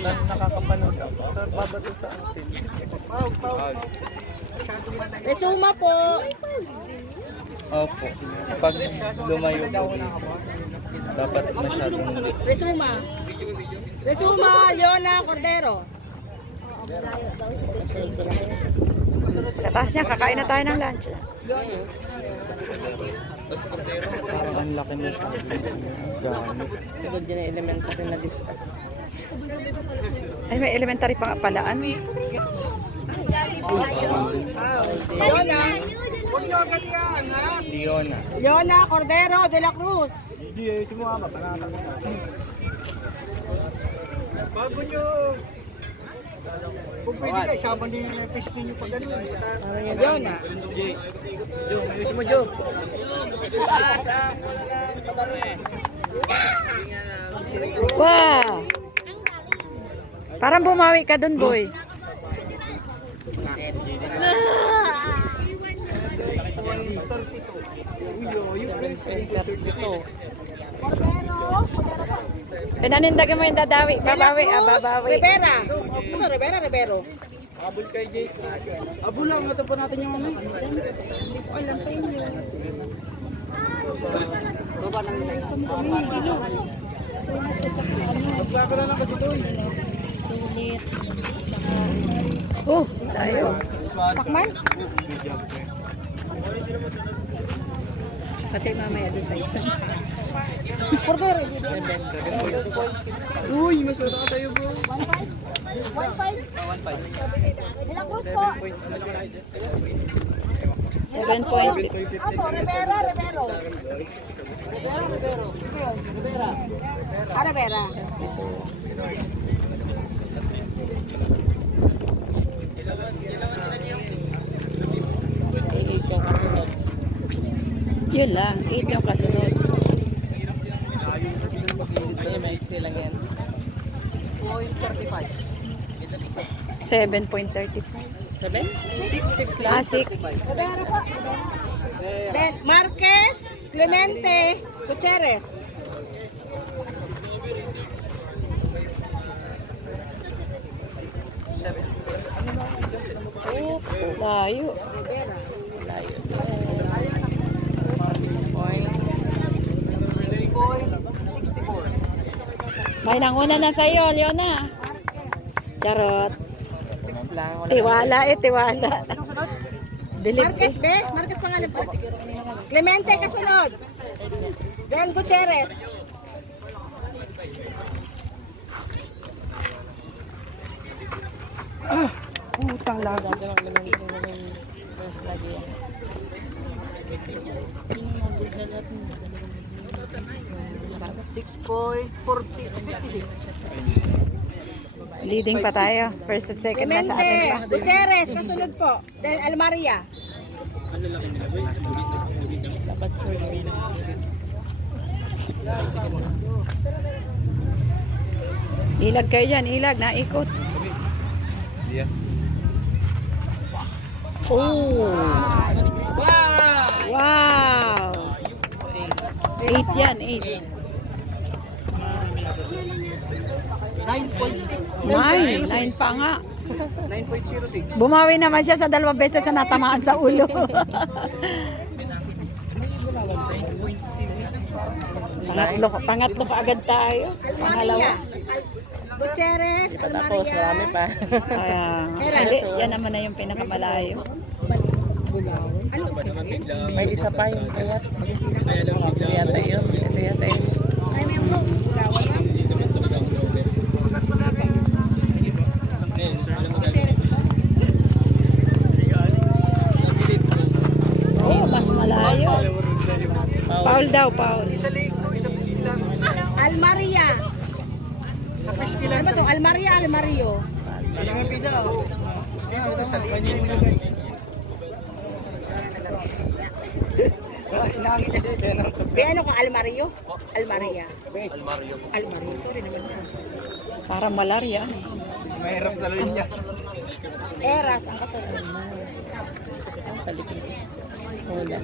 Nakakapanood ako. Sa babato sa atin. Resuma po. Opo. Pag lumayo po dapat masyadong Resuma. Resuma, Leona Cordero. Tapos niya, kakain na tayo ng lunch. parang ang laki na siya. Gamit. Doon din ang elementary na discuss. Ay, may elementary pa palaan. Leona. Leona. Leona Cordero de la Cruz. Bago nyo, kung pwede ka, isama niyo yung fish ninyo pag ano. Leona. Jom, ayusin mo, Jom. Wow! Parang bumawi ka dun, boy. Pinanindagan mo yung dadawi. Babawi, babawi. Rivera. Ano, Rivera, Rivero? Abol kay Jake. Abol lang, ito po natin yung ano. Alam sa inyo. Baba ng gusto mo kami. Sino? Magplaka na lang kasi doon. Sulit. Oh, tayo. Sakman? Pati mamaya doon sa isa. Cordero. Uy, mas wala ka sa'yo, bro. 7 point. Ako, Rivera, Rivero. Rivera. Yun lang, 8 yung kasunod. May silang yan. 7.35. 7? Ah, 6. Rivera po. Marquez, Clemente, Gutierrez. Oh, layo. May nanguna na sa'yo, Leona. Charot. Tiwala tiwala. Believe Marquez, be? Marquez pangalan po. Clemente, kasunod. Then Gutierrez. Putang laga. 6.40, 56. Leading pa tayo. First at second na sa atin Clemente, pa. Gutierrez, kasunod po. Then Almaria. Ilag kayo dyan, ilag. Naikot. Yeah. Oh! Wow! 8 yan, 8. 9.6. 9 pa nga. 9.06. Bumawi naman siya sa 2 beses na natamaan sa ulo. Pangatlo ka agad tayo. Pangalawa. Gutierrez, Almaria. pa. Hindi, yan naman na yung pinakamalayo. May isa pa yung kaya. Kaya tayo. Ay, may mo. Bulawan lang. Oh, mas malayo. Paul daw, Paul. Isa league to, isa fish lang. Almaria. Sa fish Ano lang. ba ito? Almaria, Almario. Yung pida, oh. Dito, sa league. Hinangin kasi, pero Be, ano ka? Almario? Almaria. Almario. Almario. Sorry naman. Parang malaria. Mahirap saluhin niya. Eras ang kasunod. Sa likod. Wala.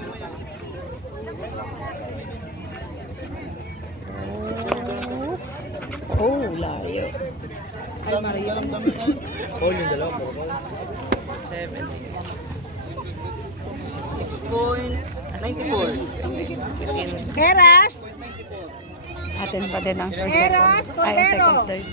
Oh. Layo. Paul, yung dalawa po. 7. 6.94. Keras. Atin pa din ang first Eras, second. Ay, ang second, Cordero. third.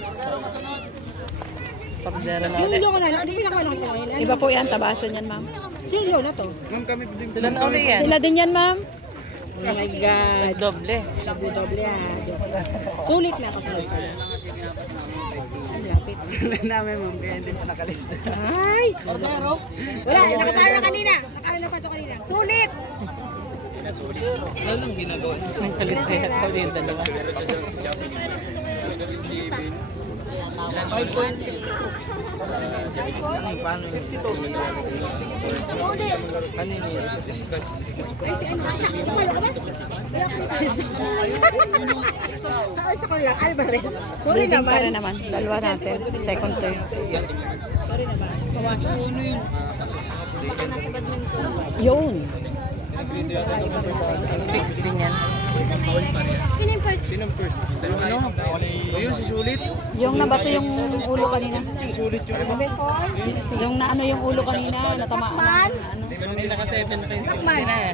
Pagdara na. Silyo ko na. Ano yung nakuha ng Iba po yan, tabaso niyan, ma'am. Silyo na to. Ma'am, kami po din. Sila na uli yan. Sila din yan, ma'am. Oh my God. Doble. Doble ah. Sulit na ako sa ito. Lapit. namin, ma'am, kaya hindi pa nakalista. Ay! Cordero? Wala, nakakala na kanina. Nakakala na pa ito kanina. Sulit! May kalistahan pa ulit yung dalawa. Isa ko lang, Alvarez. Sorry Bleeding pa naman. rin naman. Dalawa natin. Second, third. Sorry naman. Bawasan. Yun. 16 yan. Sinong first? Ano? Ayun, si Sulit. Yung nabato yung ulo kanina. Sulit yung Yung naano yung ulo kanina, natamaan. Ano? May naka 7 pa yung 16 na yan.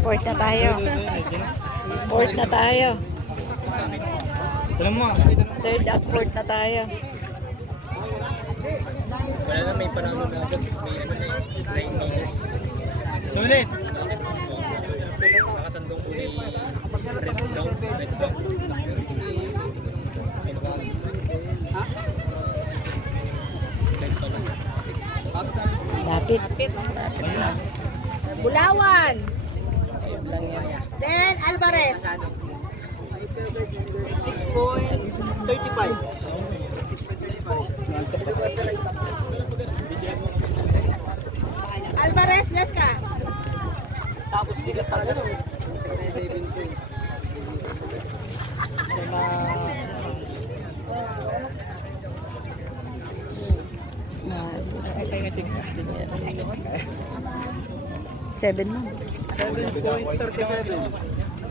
Fourth na tayo. Fourth na tayo. Alam mo, Third at fourth na tayo. Wala na may panalo na agad. May ano na yun, 9 minutes. Sulit. Nakasandong uli red down. Red down. Lapit. Bulawan. Then Alvarez. 6.35. Alvarez, Leska. Tapos bigat pa gano'n. Seven na. 7.37.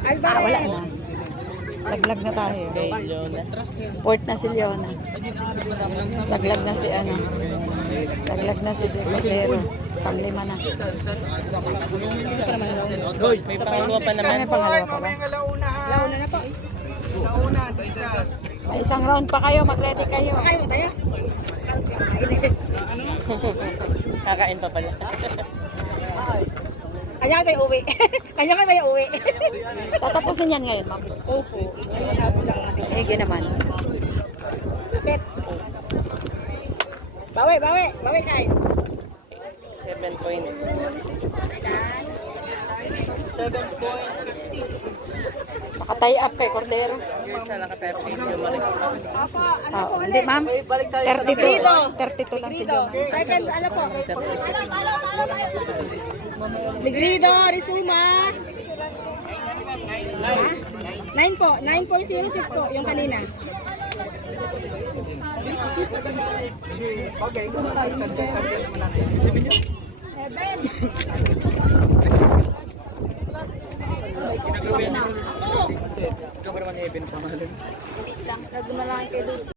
Wala Alvarez. na. Laglag na tayo. Kay Leona. Fourth na si Leona. Laglag na si ano. Laglag na si Cordero. Panglima na. May pangalawa pa naman. May pangalawa pa ba? Launa ha. Launa na po. Sa una, sa isa. May isang round pa kayo. Mag-ready kayo. Kayo tayo. Kakain pa pala. Kanya ka tayo uwi. Kanya ka tayo uwi. Tatapusin yan ngayon, ma'am. Opo. Ege naman. Bet. Bawi, bawi. Bawi kain. 7 point. 7.50. Makatay up kay Cordero. Yung isa naka-perfect yung mali. Hindi, ma'am. Okay, balik tayo. 32. 32 lang si John. Second, ano po? Negrido, Rizuma. 9 po. 9.06 po yung kanina. Okay, kung tayo, tagyan mo natin. 7. Ikaw pa naman Eben pangalan. Nagmalaki kayo doon.